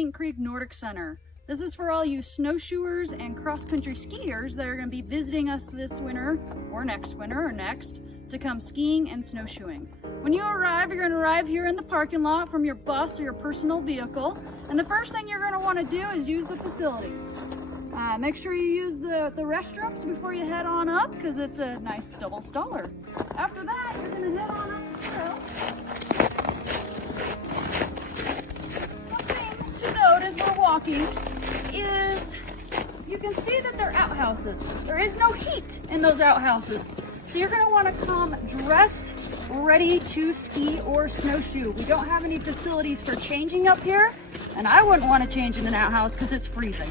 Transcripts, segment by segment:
Mink Creek Nordic Center. This is for all you snowshoers and cross-country skiers that are going to be visiting us this winter or next to come skiing and snowshoeing. When you arrive, you're going to arrive here in the parking lot from your bus or your personal vehicle, and the first thing you're going to want to do is use the facilities. Make sure you use the restrooms before you head on up, because it's a nice double staller. After that, you're going to head on up the trail. Something to note as we're walking is you can see that they're outhouses. There is no heat in those outhouses. So you're going to want to come dressed, ready to ski or snowshoe. We don't have any facilities for changing up here, and I wouldn't want to change in an outhouse because it's freezing.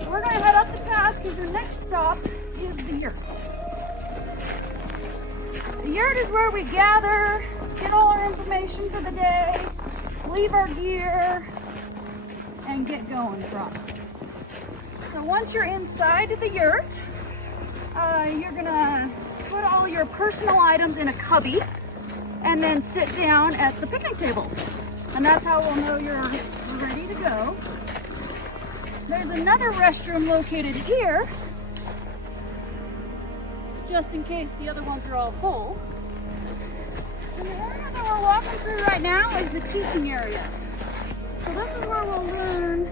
So we're going to head up the path because the next stop is the yurt. The yurt is where we gather, get all our information for the day, leave our gear, and get going from. So once you're inside the yurt, you're going to put all your personal items in a cubby and then sit down at the picnic tables. And that's how we'll know you're ready to go. There's another restroom located here, just in case the other ones are all full. And the area that we're walking through right now is the teaching area. So this is where we'll learn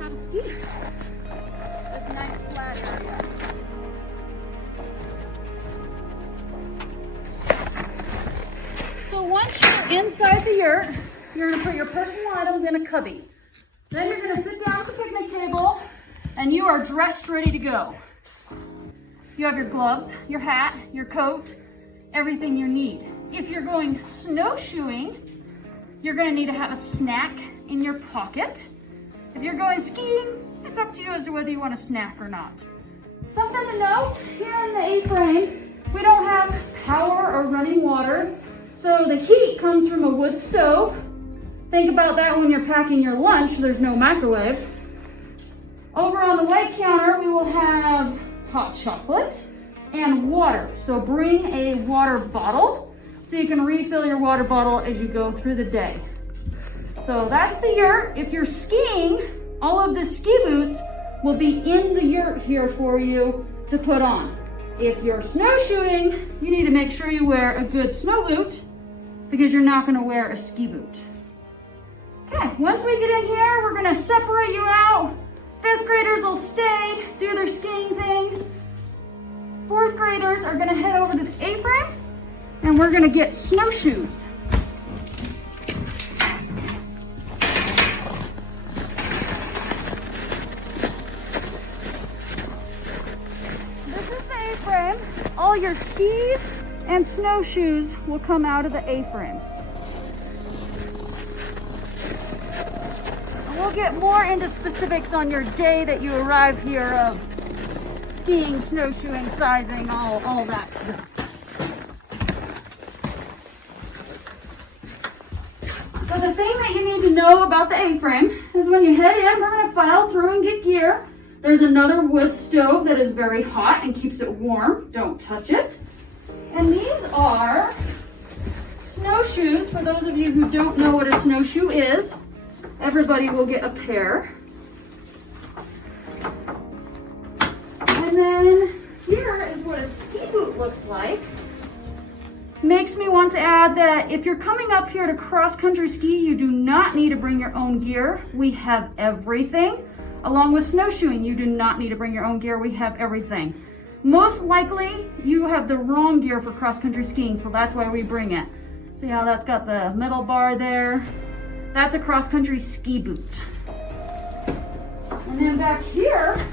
how to ski. This nice flat area. So once you're inside the yurt, you're going to put your personal items in a cubby. Then you're going to sit down at the picnic table and you are dressed ready to go. You have your gloves, your hat, your coat, everything you need. If you're going snowshoeing, you're going to need to have a snack in your pocket. If you're going skiing, it's up to you as to whether you want a snack or not. Something to note, here in the A-frame, we don't have power or running water. So the heat comes from a wood stove. Think about that when you're packing your lunch, there's no microwave. Over on the white counter, we will have hot chocolate and water. So bring a water bottle so you can refill your water bottle as you go through the day. So that's the yurt. If you're skiing, all of the ski boots will be in the yurt here for you to put on. If you're snowshoeing, you need to make sure you wear a good snow boot because you're not going to wear a ski boot. Okay, once we get in here, we're going to separate you out. 5th graders will stay, do their skiing thing. 4th graders are going to head over to the A-frame, and we're going to get snowshoes. This is the A-frame. All your skis and snowshoes will come out of the A-frame. We'll get more into specifics on your day that you arrive here of skiing, snowshoeing, sizing, all that stuff. So the thing that you need to know about the A-frame is when you head in, we're going to file through and get gear. There's another wood stove that is very hot and keeps it warm. Don't touch it. And these are snowshoes. For those of you who don't know what a snowshoe is, everybody will get a pair. And then here is what a ski boot looks like. Makes me want to add that if you're coming up here to cross-country ski, you do not need to bring your own gear. We have everything. Along with snowshoeing, you do not need to bring your own gear. We have everything. Most likely, you have the wrong gear for cross-country skiing, so that's why we bring it. See how that's got the metal bar there? That's a cross-country ski boot. And then back here,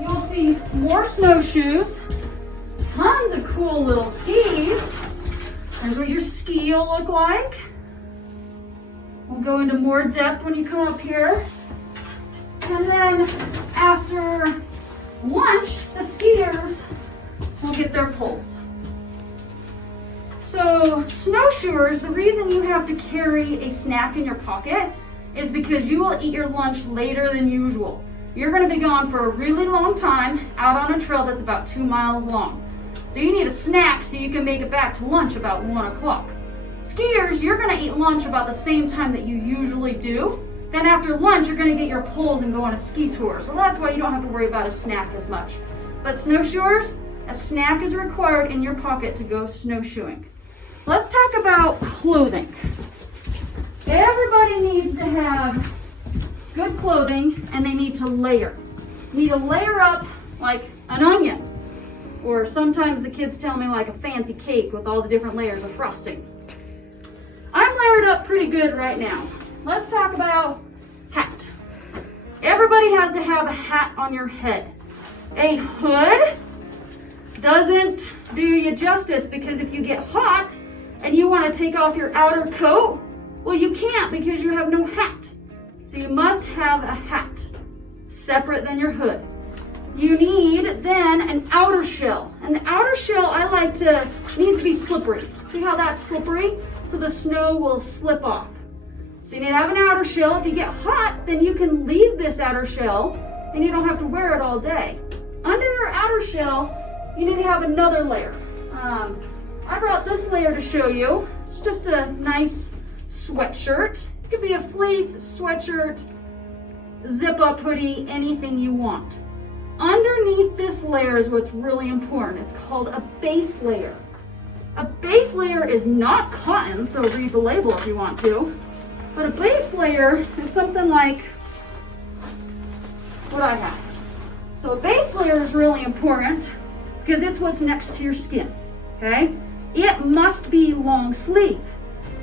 you'll see more snowshoes, tons of cool little skis. There's what your ski will look like. We'll go into more depth when you come up here. And then after lunch, the skiers will get their poles. So snowshoers, the reason you have to carry a snack in your pocket is because you will eat your lunch later than usual. You're going to be gone for a really long time out on a trail that's about 2 miles long. So you need a snack so you can make it back to lunch about 1 o'clock. Skiers, you're going to eat lunch about the same time that you usually do Then after lunch, you're gonna get your poles and go on a ski tour. So that's why you don't have to worry about a snack as much. But snowshoers, a snack is required in your pocket to go snowshoeing. Let's talk about clothing. Everybody needs to have good clothing and they need to layer. You need to layer up like an onion. Or sometimes the kids tell me like a fancy cake with all the different layers of frosting. I'm layered up pretty good right now. Let's talk about hat. Everybody has to have a hat on your head. A hood doesn't do you justice because if you get hot and you want to take off your outer coat, well, you can't because you have no hat. So you must have a hat separate than your hood. You need then an outer shell. And the outer shell needs to be slippery. See how that's slippery? So the snow will slip off. So you need to have an outer shell. If you get hot, then you can leave this outer shell and you don't have to wear it all day. Under your outer shell, you need to have another layer. I brought this layer to show you. It's just a nice sweatshirt. It could be a fleece sweatshirt, zip-up hoodie, anything you want. Underneath this layer is what's really important. It's called a base layer. A base layer is not cotton, so read the label if you want to. But a base layer is something like what I have. So a base layer is really important because it's what's next to your skin, okay? It must be long sleeve.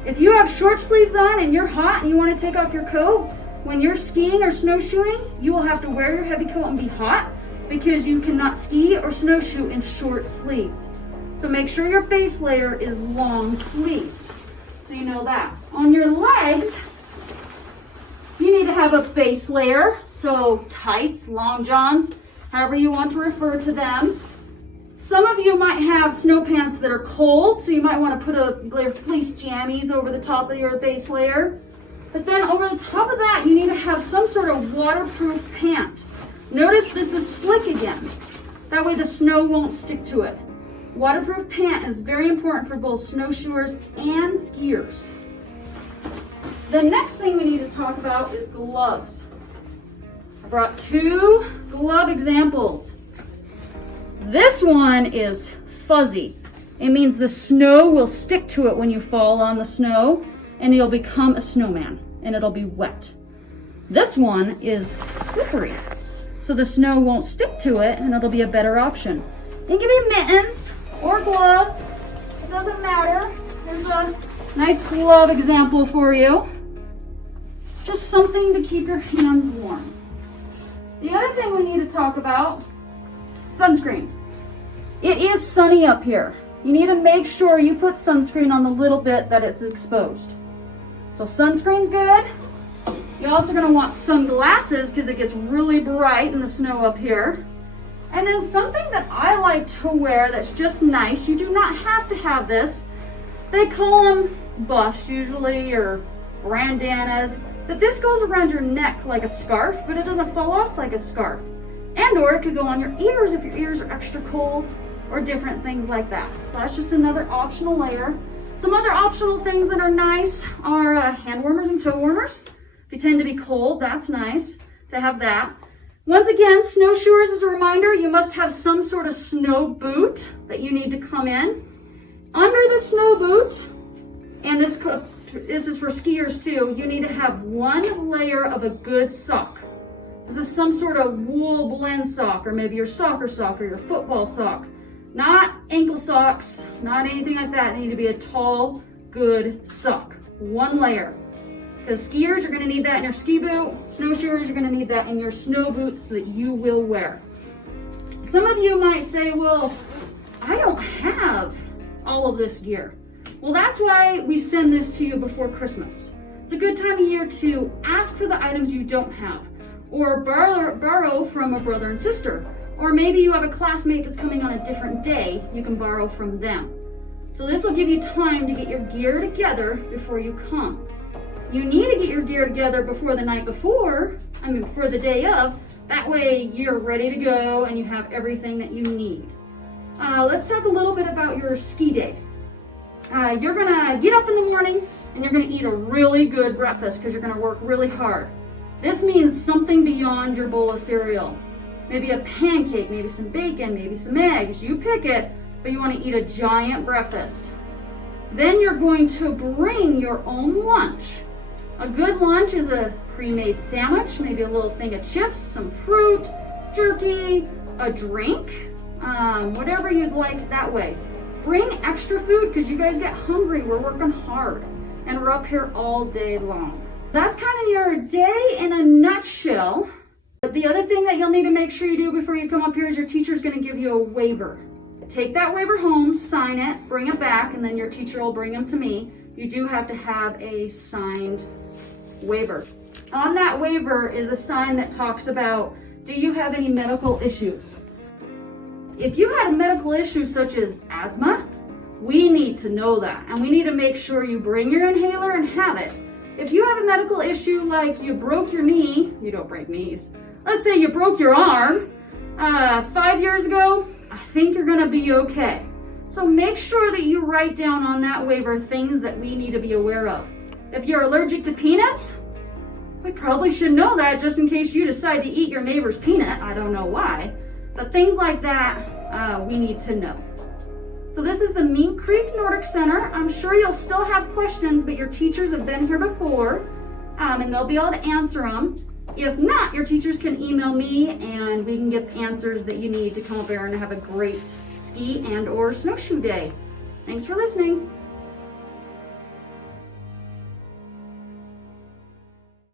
If you have short sleeves on and you're hot and you want to take off your coat, when you're skiing or snowshoeing, you will have to wear your heavy coat and be hot because you cannot ski or snowshoe in short sleeves. So make sure your base layer is long sleeved. So you know that. On your legs, you need to have a base layer. So tights, long johns, however you want to refer to them. Some of you might have snow pants that are cold, so you might want to put a layer of fleece jammies over the top of your base layer. But then over the top of that, you need to have some sort of waterproof pant. Notice this is slick again. That way the snow won't stick to it. Waterproof pant is very important for both snowshoers and skiers. The next thing we need to talk about is gloves. I brought two glove examples. This one is fuzzy. It means the snow will stick to it when you fall on the snow and you'll become a snowman and it'll be wet. This one is slippery, so the snow won't stick to it and it'll be a better option. It can be mittens or gloves, it doesn't matter. There's a nice glove example for you. Just something to keep your hands warm. The other thing we need to talk about, sunscreen. It is sunny up here. You need to make sure you put sunscreen on the little bit that it's exposed. So sunscreen's good. You're also gonna want sunglasses because it gets really bright in the snow up here. And then something that I like to wear that's just nice, you do not have to have this. They call them buffs usually or bandanas, but this goes around your neck like a scarf, but it doesn't fall off like a scarf. And or it could go on your ears if your ears are extra cold or different things like that. So that's just another optional layer. Some other optional things that are nice are hand warmers and toe warmers. If you tend to be cold, that's nice to have that. Once again, snowshoers, as a reminder, you must have some sort of snow boot that you need to come in. Under the snow boot, and this is for skiers too, you need to have one layer of a good sock. This is some sort of wool blend sock, or maybe your soccer sock or your football sock. Not ankle socks, not anything like that. It needs to be a tall, good sock. One layer. Because skiers, you're going to need that in your ski boot. Snowshoers, you're going to need that in your snow boots that you will wear. Some of you might say, well, I don't have all of this gear. Well, that's why we send this to you before Christmas. It's a good time of year to ask for the items you don't have, or borrow from a brother and sister. Or maybe you have a classmate that's coming on a different day, you can borrow from them. So this will give you time to get your gear together before you come. You need to get your gear together before the night before, before the day of. That way you're ready to go and you have everything that you need. Let's talk a little bit about your ski day. You're gonna get up in the morning and you're gonna eat a really good breakfast because you're gonna work really hard. This means something beyond your bowl of cereal. Maybe a pancake, maybe some bacon, maybe some eggs. You pick it, but you want to eat a giant breakfast. Then you're going to bring your own lunch. A good lunch is a pre-made sandwich, maybe a little thing of chips, some fruit, jerky, a drink, whatever you'd like that way. Bring extra food because you guys get hungry. We're working hard and we're up here all day long. That's kind of your day in a nutshell. But the other thing that you'll need to make sure you do before you come up here is your teacher's going to give you a waiver. Take that waiver home, sign it, bring it back, and then your teacher will bring them to me. You do have to have a signed waiver. On that waiver is a sign that talks about, do you have any medical issues? If you had a medical issue such as asthma, we need to know that, and we need to make sure you bring your inhaler and have it. If you have a medical issue like you broke your knee, you don't break knees. Let's say you broke your arm 5 years ago, I think you're gonna be okay. So make sure that you write down on that waiver things that we need to be aware of. If you're allergic to peanuts, we probably should know that just in case you decide to eat your neighbor's peanut. I don't know why, but things like that we need to know. So this is the Mink Creek Nordic Center. I'm sure you'll still have questions, but your teachers have been here before and they'll be able to answer them. If not, your teachers can email me and we can get the answers that you need to come up here and have a great ski and or snowshoe day. Thanks for listening.